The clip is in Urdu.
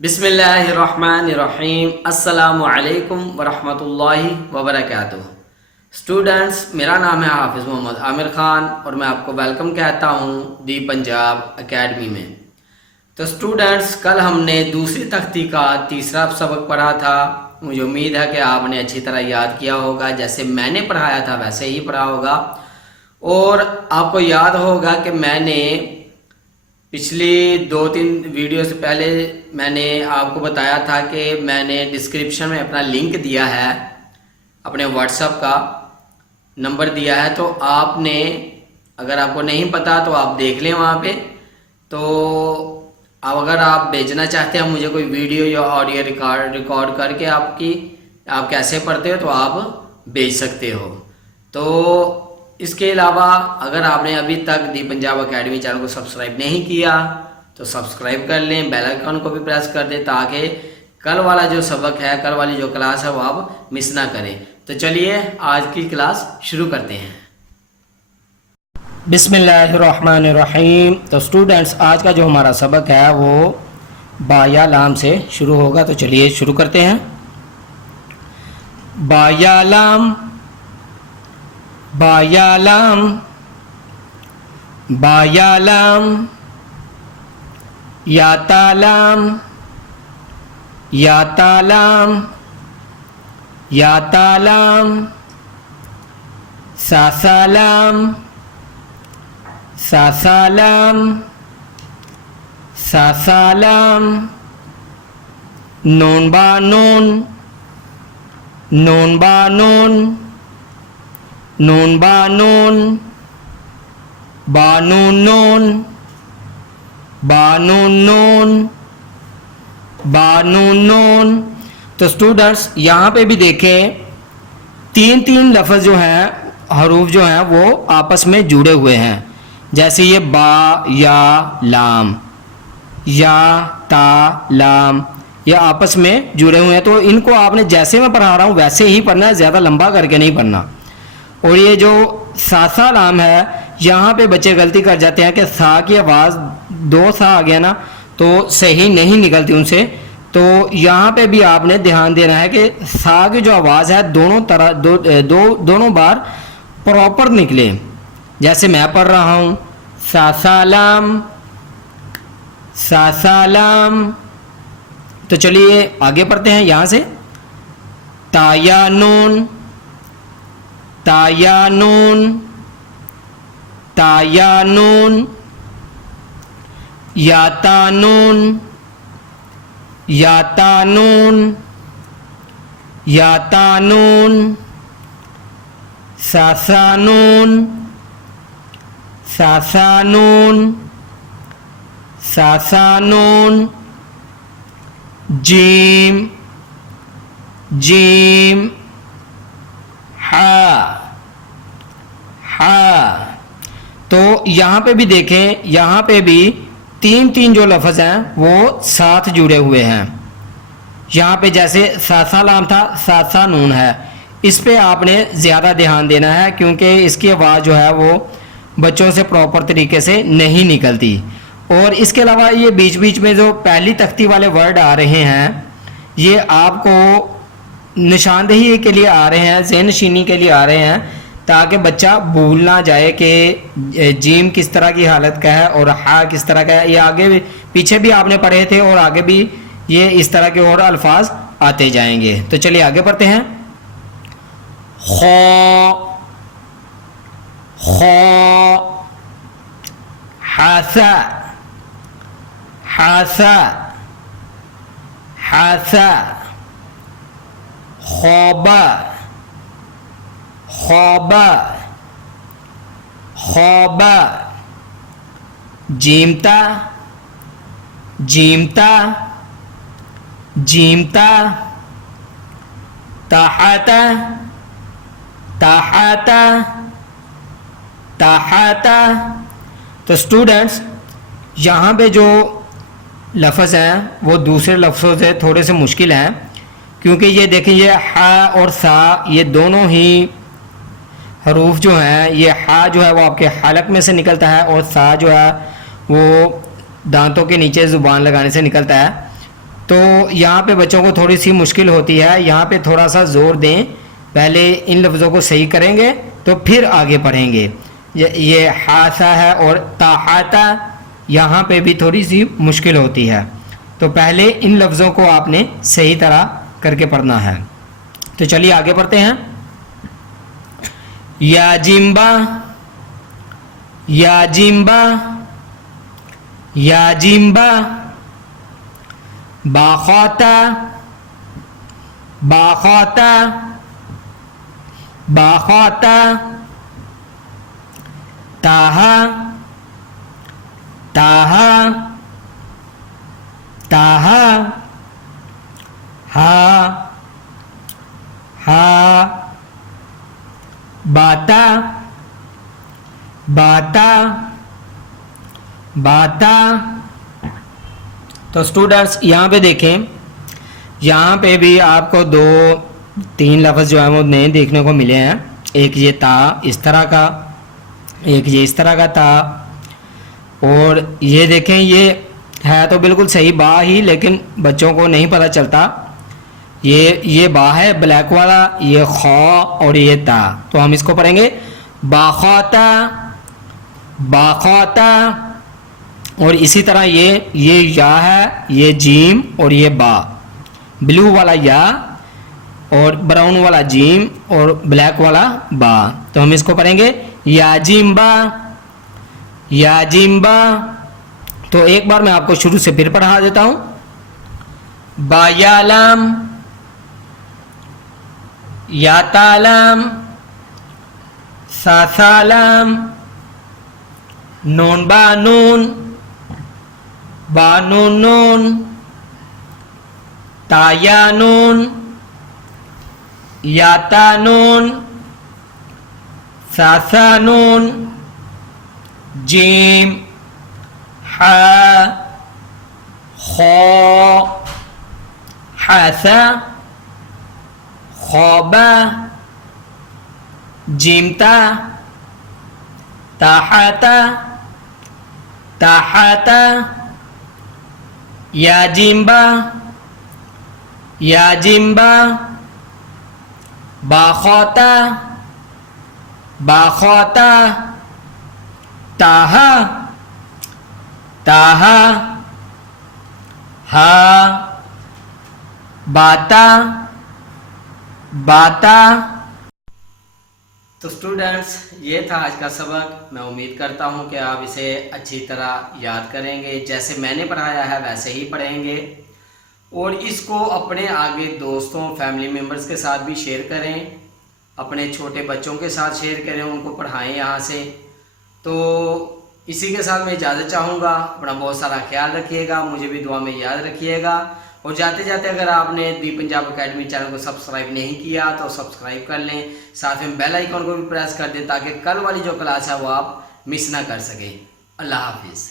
بسم اللہ الرحمن الرحیم۔ السلام علیکم ورحمۃ اللہ وبرکاتہ۔ اسٹوڈنٹس، میرا نام ہے حافظ محمد عامر خان اور میں آپ کو ویلکم کہتا ہوں دی پنجاب اکیڈمی میں۔ تو اسٹوڈنٹس، کل ہم نے دوسری تختی کا تیسرا سبق پڑھا تھا۔ مجھے امید ہے کہ آپ نے اچھی طرح یاد کیا ہوگا، جیسے میں نے پڑھایا تھا ویسے ہی پڑھا ہوگا۔ اور آپ کو یاد ہوگا کہ میں نے پچھلی 2-3 ویڈیو سے پہلے میں نے آپ کو بتایا تھا کہ میں نے ڈسکرپشن میں اپنا لنک دیا ہے، اپنے واٹس ایپ کا نمبر دیا ہے، تو آپ نے اگر آپ کو نہیں پتا تو آپ دیکھ لیں وہاں پہ۔ تو اب اگر آپ بھیجنا چاہتے ہیں مجھے کوئی ویڈیو یا آڈیو ریکارڈ کر کے آپ کیسے پڑھتے ہو تو آپ بھیج سکتے ہو۔ تو اس کے علاوہ اگر آپ نے ابھی تک دی پنجاب اکیڈمی چینل کو سبسکرائب نہیں کیا تو سبسکرائب کر لیں، بیل آئیکن کو بھی پریس کر دیں تاکہ کل والا جو سبق ہے، کل والی جو کلاس ہے وہ آپ مس نہ کریں۔ تو چلیے آج کی کلاس شروع کرتے ہیں۔ بسم اللہ الرحمن الرحیم۔ تو اسٹوڈنٹس، آج کا جو ہمارا سبق ہے وہ با یا لام سے شروع ہوگا، تو چلیے شروع کرتے ہیں۔ با یا لام، با یا لام، با یا لام، یا تا لام، یا تا لام، یا تا لام، سا سا لام، سا سا لام، سا سا لام، نون با نون، نون با نون، نون با نون، با نون نون، با نون نون، با نون نون۔ تو اسٹوڈنٹس یہاں پہ بھی دیکھیں، تین لفظ جو ہیں، حروف جو ہیں وہ آپس میں جڑے ہوئے ہیں، جیسے یہ با یا لام، یا تا لام، یہ آپس میں جڑے ہوئے ہیں۔ تو ان کو آپ نے جیسے میں پڑھا رہا ہوں ویسے ہی پڑھنا ہے، زیادہ لمبا کر کے نہیں پڑھنا۔ اور یہ جو سا سا لام ہے، یہاں پہ بچے غلطی کر جاتے ہیں کہ سا کی آواز 2 سا آ گیا نا تو صحیح نہیں نکلتی ان سے۔ تو یہاں پہ بھی آپ نے دھیان دینا ہے کہ سا کی جو آواز ہے دونوں بار پراپر نکلے، جیسے میں پڑھ رہا ہوں سا سا لام، سا سا لام۔ تو چلیے آگے پڑھتے ہیں یہاں سے۔ تا یا نون، تا یا نون، تا یا نون، یا تا نون، یا تا نون، یا تا نون، سا سا نون، سا سا نون، سا سا نون، جیم، جیم، ہا، ہا۔ تو یہاں پہ بھی دیکھیں، یہاں پہ بھی تین جو لفظ ہیں وہ ساتھ جڑے ہوئے ہیں۔ یہاں پہ جیسے سا سا لام تھا، سا سا نون ہے، اس پہ آپ نے زیادہ دھیان دینا ہے کیونکہ اس کی آواز جو ہے وہ بچوں سے پراپر طریقے سے نہیں نکلتی۔ اور اس کے علاوہ یہ بیچ بیچ میں جو پہلی تختی والے ورڈ آ رہے ہیں، یہ آپ کو نشاندہی کے لیے آ رہے ہیں، ذہن نشینی کے لیے آ رہے ہیں، تاکہ بچہ بھول نہ جائے کہ جیم کس طرح کی حالت کا ہے اور ہا کس طرح کا ہے۔ یہ آگے بھی پیچھے بھی آپ نے پڑھے تھے اور آگے بھی یہ اس طرح کے اور الفاظ آتے جائیں گے۔ تو چلیے آگے پڑھتے ہیں۔ خو، خو، حاسا، حاسا، حاسا، خوبا، خوبا، خوبا، جیمتا، جیمتا، جیمتا، تاحتا، تاحتا، تاحتا۔ تو اسٹوڈنٹس یہاں پہ جو لفظ ہیں وہ دوسرے لفظوں سے تھوڑے سے مشکل ہیں، کیونکہ یہ دیکھیں، یہ ہا اور سا، یہ دونوں ہی حروف جو ہیں، یہ ہا جو ہے وہ آپ کے حلق میں سے نکلتا ہے اور سا جو ہے وہ دانتوں کے نیچے زبان لگانے سے نکلتا ہے۔ تو یہاں پہ بچوں کو تھوڑی سی مشکل ہوتی ہے, یہاں پہ تھوڑا سا زور دیں, پہلے ان لفظوں کو صحیح کریں گے تو پھر آگے پڑھیں گے. یہ حاسا ہے اور تاحاتا, یہاں پہ بھی تھوڑی سی مشکل ہوتی ہے, تو پہلے ان لفظوں کو آپ نے صحیح طرح کر کے پڑھنا ہے. تو چلیے آگے پڑھتے ہیں. یا جمبا, یا جمبا, یا جمبا, باخوتا, باخوتا, باخوتا, تاہا, تاہا, تاہا, ہا, ہا, باتا, باتا, باتا. تو اسٹوڈنٹس یہاں پہ دیکھیں, یہاں پہ بھی آپ کو 2-3 لفظ جو ہیں وہ نئے دیکھنے کو ملے ہیں. ایک یہ تا اس طرح کا, ایک یہ اس طرح کا تا, اور یہ دیکھیں یہ ہے تو بالکل صحیح با ہی, لیکن بچوں کو نہیں پتہ چلتا یہ با ہے بلیک والا, یہ خو اور یہ تا. تو ہم اس کو پڑھیں گے باخوتا, باخوتا. اور اسی طرح یہ یا ہے, یہ جیم اور یہ با, بلو والا یا اور براؤن والا جیم اور بلیک والا با. تو ہم اس کو پڑھیں گے یا جیمبا, یا جیمبا. تو ایک بار میں آپ کو شروع سے پھر پڑھا دیتا ہوں. با یا لام, یا تالام, سا سالام, نون با نون, با نون نون, تا یا نون, یا تا نون, سا سا نون, جیم, حا, خو, حاسا, خوبا, جیمتا, تاحاتا, تاحاتا, یا جیمبا, یا جیمبا, باخوتا, باخوتا, تاہا, تاہا, ہا, باتا, باتا. تو اسٹوڈنٹس یہ تھا آج کا سبق. میں امید کرتا ہوں کہ آپ اسے اچھی طرح یاد کریں گے, جیسے میں نے پڑھایا ہے ویسے ہی پڑھیں گے, اور اس کو اپنے آگے دوستوں فیملی ممبرز کے ساتھ بھی شیئر کریں, اپنے چھوٹے بچوں کے ساتھ شیئر کریں, ان کو پڑھائیں یہاں سے. تو اسی کے ساتھ میں اجازت چاہوں گا. اپنا بہت سارا خیال رکھیے گا, مجھے بھی دعا میں یاد رکھیے گا, اور جاتے جاتے اگر آپ نے دی پنجاب اکیڈمی چینل کو سبسکرائب نہیں کیا تو سبسکرائب کر لیں, ساتھ میں بیل آئیکن کو بھی پریس کر دیں تاکہ کل والی جو کلاس ہے وہ آپ مس نہ کر سکیں. اللہ حافظ.